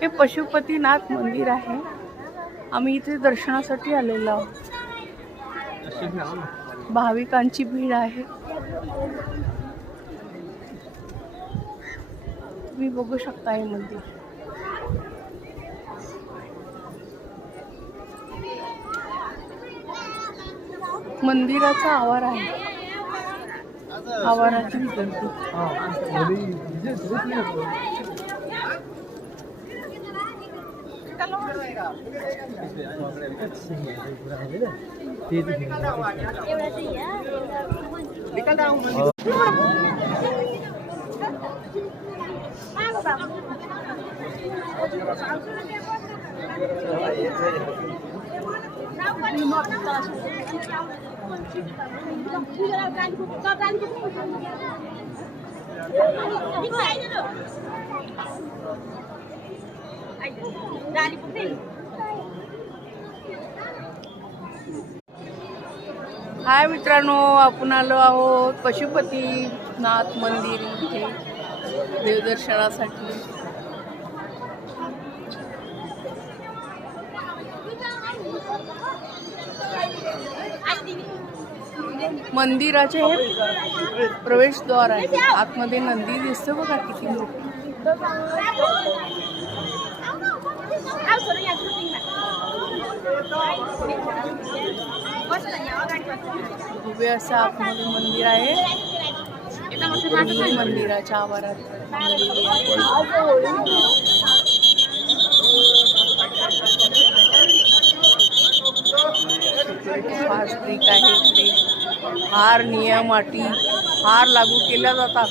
हे पशुपतीनाथ मंदिर आहे. आम्ही इथे दर्शनासाठी आलेलो आहोत. भाविकांची भीड आहे. तुम्ही बघू शकता हे मंदिर. मंदिराचा आवार आहे. आवाराची गर्दी. हाय मित्रांनो, आपण आलो आहोत पशुपतीनाथ मंदिर इथे देवदर्शनासाठी. मंदिराचे हे प्रवेशद्वार आहे. आतमध्ये नंदी दिसतो बघा किती मोठी. उभे असं आतमध्ये मंदिर आहे. मंदिराच्या आवारात फार स्ट्रिक आहे. हार नियम अटी हार लागू केल्या जातात.